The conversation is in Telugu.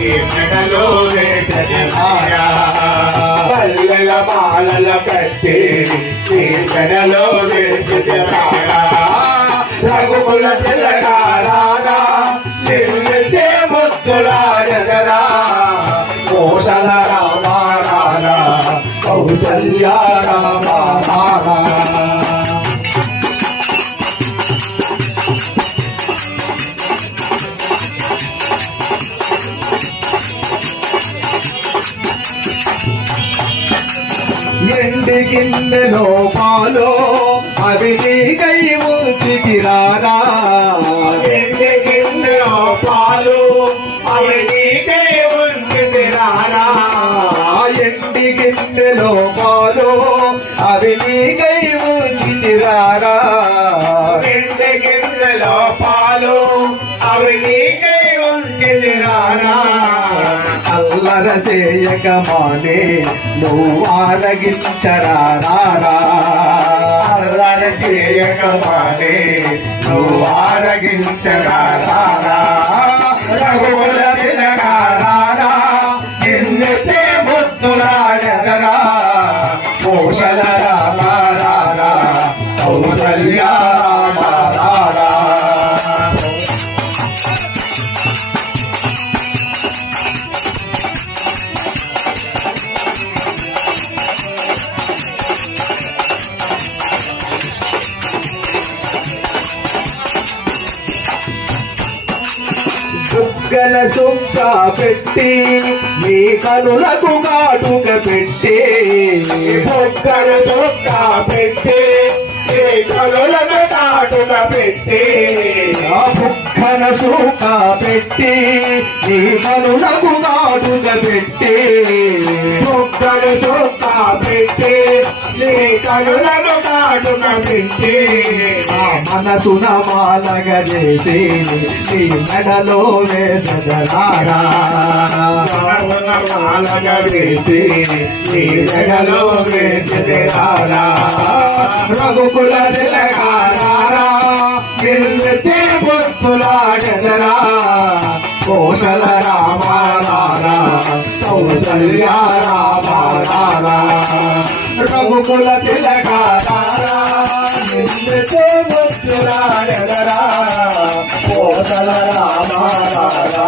ఈ మెడలో వేసే మారా పల్లెల మాలల కట్టి ఈ మెడలో వేసే మారా రఘుకుల తిలకారా నిన్నెత్తే ముద్దులాడెదరా కోశల రామారా కౌసల్య రామారా ఎండి గిన్నెలో పాలో అవి నీకై ఉంచితిరారా ఎండి గిన్నెలో పాలు అవి నీకై ఉంచితిరారా ఎండి గిన్నెలో పాలు అవి నీకై ఉంచితిరారా ఎండి గిన్నెలో పాలు అవి నీకై ఉంచితిరారా అల్లర చేయకమానే నువ్వు ఆరగించరారా అల్లర చేయకమానే నువ్వు ఆరగించరారా రఘుకుల తిలకారా నిన్నెత్తే ముద్దులాడెదరా కోశల రామారా కౌసల్య రామారా బుగ్గల సుక్క పెట్టి నీ కనులకు కాటుక పెట్టి బుగ్గల సుక్క పెట్టి నీ కనులకు కాటుక పెట్టి బుగ్గల సుక్క పెట్టి నీ కనులకు కాటుక పెట్టి బుగ్గల సుక్క పెట్టి నీ కనులకు కాటుక పెట్టి మనసున మాలగ చేసి నీ మెడలో వేసదరారా మాలగ వేసి నీ మెడలో వేసదరారా రఘుకుల తిలకారా నిన్నెత్తే ముద్దులాడెదరా కోశల రామారా కౌసల్య రామారా రఘుకుల తిలకారా నిన్నెత్తే ముద్దులాడెదరా కోశల రామారా